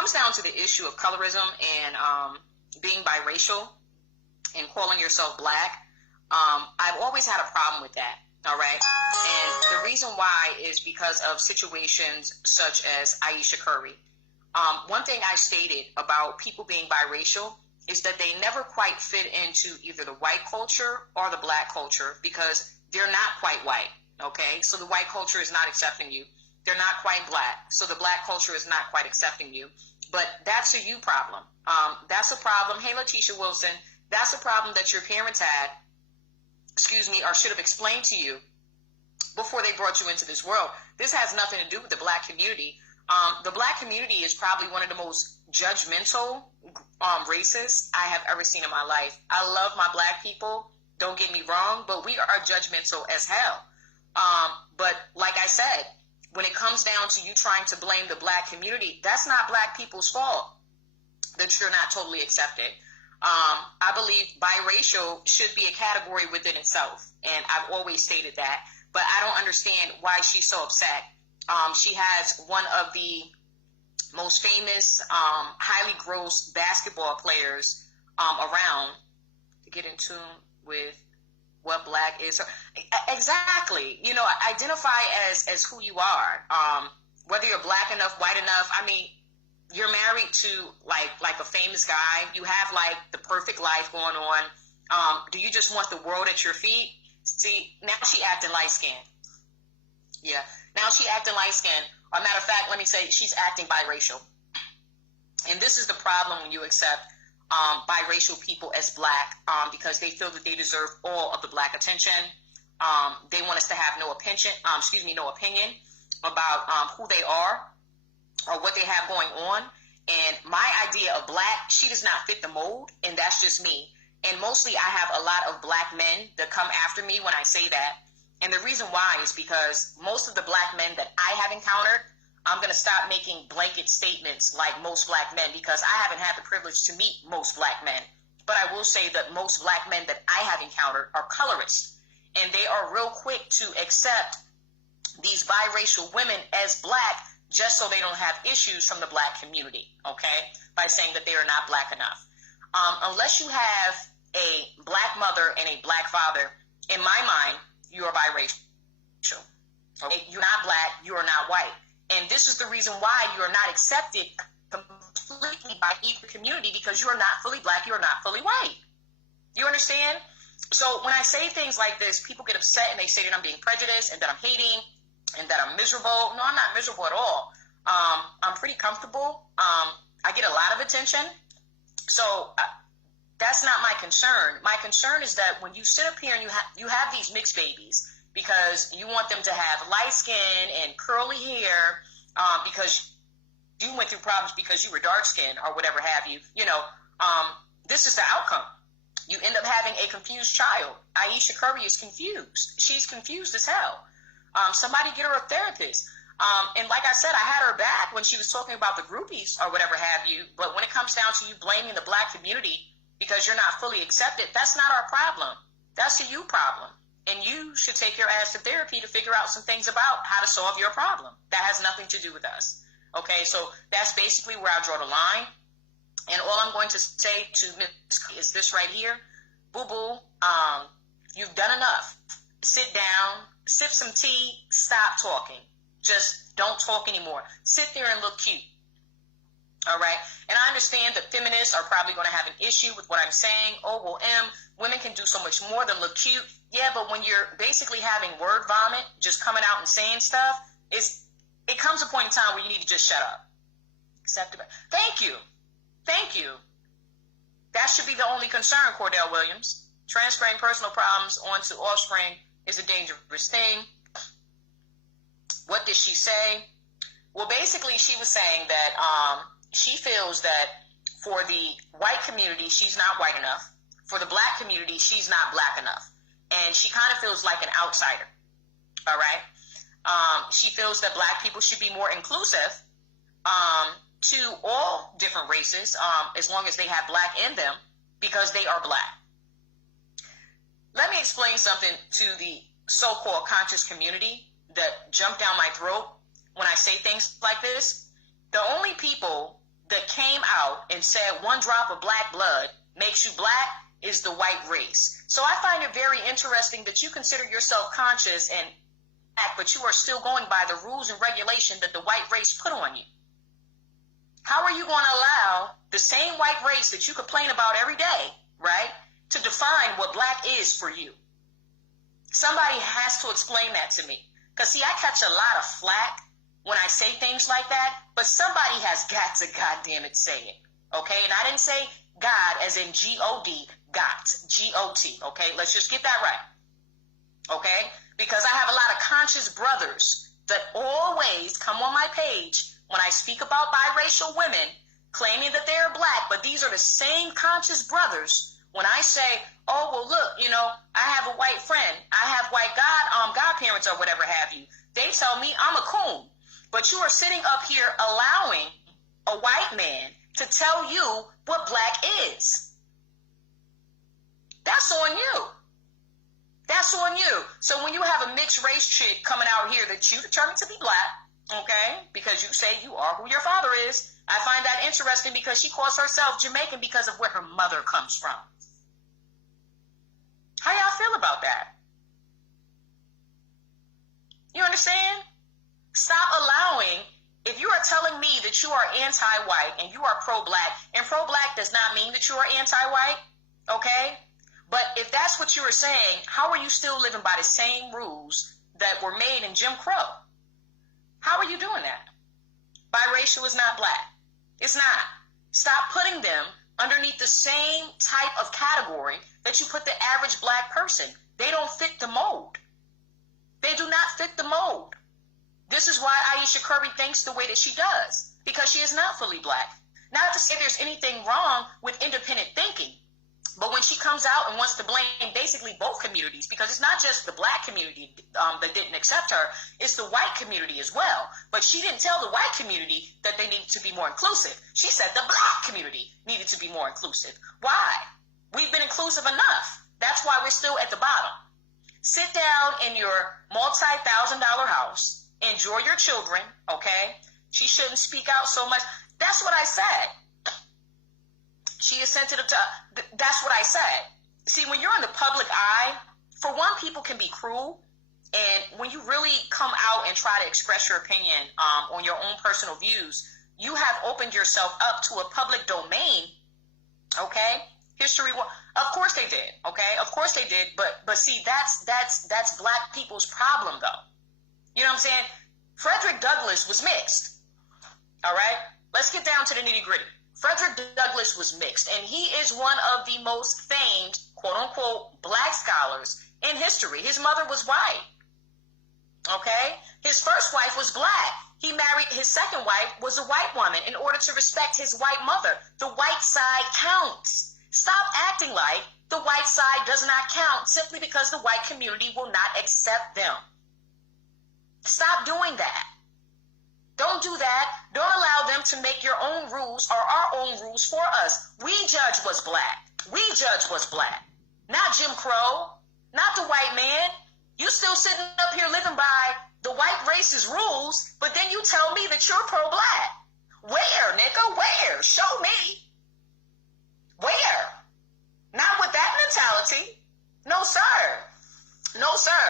comes down to the issue of colorism and being biracial and calling yourself black, I've always had a problem with that. All right. And the reason why is because of situations such as Aisha Curry. One thing I stated about people being biracial is that they never quite fit into either the white culture or the black culture because they're not quite white. Okay. So the white culture is not accepting you. They're not quite black. So the black culture is not quite accepting you. But that's a you problem. That's a problem. Hey, Letitia Wilson, that's a problem that your parents had, or should have explained to you before they brought you into this world. This has nothing to do with the black community. The black community is probably one of the most judgmental races I have ever seen in my life. I love my black people, don't get me wrong, but we are judgmental as hell. But like I said, when it comes down to you trying to blame the black community, that's not black people's fault that you're not totally accepted. I believe biracial should be a category within itself, and I've always stated that, but I don't understand why she's so upset. She has one of the most famous, highly gross basketball players around to get in tune with what black is. Exactly. You know, identify as who you are. Whether you're black enough, white enough. I mean, you're married to like a famous guy. You have like the perfect life going on. Do you just want the world at your feet? See, now she acting light-skinned. Yeah, now she acting light-skinned. As a matter of fact, let me say she's acting biracial. And this is the problem when you accept biracial people as black, because they feel that they deserve all of the black attention. They want us to have no opinion about who they are or what they have going on. And my idea of black, she does not fit the mold, and that's just me. And mostly I have a lot of black men that come after me when I say that. And the reason why is because most of the black men that I have encountered, I'm going to stop making blanket statements like most black men, because I haven't had the privilege to meet most black men. But I will say that most black men that I have encountered are colorists, and they are real quick to accept these biracial women as black just so they don't have issues from the black community, okay, by saying that they are not black enough. Unless you have a black mother and a black father, in my mind, you are biracial. Okay? You're not black, you are not white. And this is the reason why you are not accepted completely by either community, because you are not fully black, you are not fully white. You understand? So when I say things like this, people get upset and they say that I'm being prejudiced and that I'm hating and that I'm miserable. No, I'm not miserable at all. I'm pretty comfortable. I get a lot of attention. So that's not my concern. My concern is that when you sit up here and you have these mixed babies, because you want them to have light skin and curly hair, because you went through problems because you were dark skinned or whatever have you, this is the outcome. You end up having a confused child. Aisha Curry is confused. She's confused as hell. Somebody get her a therapist. And like I said, I had her back when she was talking about the groupies or whatever have you. But when it comes down to you blaming the black community because you're not fully accepted, that's not our problem. That's a you problem. And you should take your ass to therapy to figure out some things about how to solve your problem. That has nothing to do with us. Okay, so that's basically where I draw the line. And all I'm going to say to Ms. is this right here. Boo-boo, you've done enough. Sit down, sip some tea, stop talking. Just don't talk anymore. Sit there and look cute. All right? And I understand that feminists are probably going to have an issue with what I'm saying. Oh, well, women can do so much more than look cute. Yeah, but when you're basically having word vomit, just coming out and saying stuff, it comes a point in time where you need to just shut up. Acceptable. Thank you. Thank you. That should be the only concern, Cordell Williams. Transferring personal problems onto offspring is a dangerous thing. What did she say? Well, basically, she was saying that she feels that for the white community, she's not white enough. For the black community, she's not black enough. And she kind of feels like an outsider. All right? She feels that black people should be more inclusive to all different races, as long as they have black in them, because they are black. Let me explain something to the so-called conscious community that jump down my throat when I say things like this. The only people that came out and said one drop of black blood makes you black is the white race. So I find it very interesting that you consider yourself conscious and black, but you are still going by the rules and regulation that the white race put on you. How are you going to allow the same white race that you complain about every day, right, to define what black is for you? Somebody has to explain that to me. Because, see, I catch a lot of flack when I say things like that, but somebody has got to goddammit say it, okay? And I didn't say God as in G-O-D, got, G-O-T, okay? Let's just get that right, okay? Because I have a lot of conscious brothers that always come on my page when I speak about biracial women claiming that they're black, but these are the same conscious brothers when I say, oh, well, look, you know, I have a white friend, I have white godparents or whatever have you. They tell me I'm a coon. But you are sitting up here allowing a white man to tell you what black is. That's on you. That's on you. So when you have a mixed race chick coming out here that you determined to be black, okay, because you say you are who your father is, I find that interesting because she calls herself Jamaican because of where her mother comes from. How y'all feel about that? You understand? Stop allowing, if you are telling me that you are anti-white and you are pro-black, and pro-black does not mean that you are anti-white, okay? But if that's what you are saying, how are you still living by the same rules that were made in Jim Crow? How are you doing that? Biracial is not black. It's not. Stop putting them underneath the same type of category that you put the average black person. They don't fit the mold. They do not fit the mold. This is why Aisha Curry thinks the way that she does, because she is not fully black. Not to say there's anything wrong with independent thinking, but when she comes out and wants to blame basically both communities, because it's not just the black community that didn't accept her, it's the white community as well. But she didn't tell the white community that they needed to be more inclusive. She said the black community needed to be more inclusive. Why? We've been inclusive enough. That's why we're still at the bottom. Sit down in your multi-thousand-dollar house, enjoy your children, okay? She shouldn't speak out so much. That's what I said. She is sensitive to, that's what I said. See, when you're in the public eye, for one, people can be cruel. And when you really come out and try to express your opinion on your own personal views, you have opened yourself up to a public domain, okay? History, of course they did, okay? Of course they did, but see, that's black people's problem, though. You know what I'm saying? Frederick Douglass was mixed, all right? Let's get down to the nitty-gritty. Frederick Douglass was mixed, and he is one of the most famed, quote-unquote, black scholars in history. His mother was white, okay? His first wife was black. He married, his second wife was a white woman in order to respect his white mother. The white side counts. Stop acting like the white side does not count simply because the white community will not accept them. Stop doing that. Don't do that. Don't allow them to make your own rules or our own rules for us. We judge what's black. We judge what's black. Not Jim Crow. Not the white man. You still sitting up here living by the white race's rules, but then you tell me that you're pro-black. Where, nigga? Where? Show me. Where? Not with that mentality. No, sir. No, sir.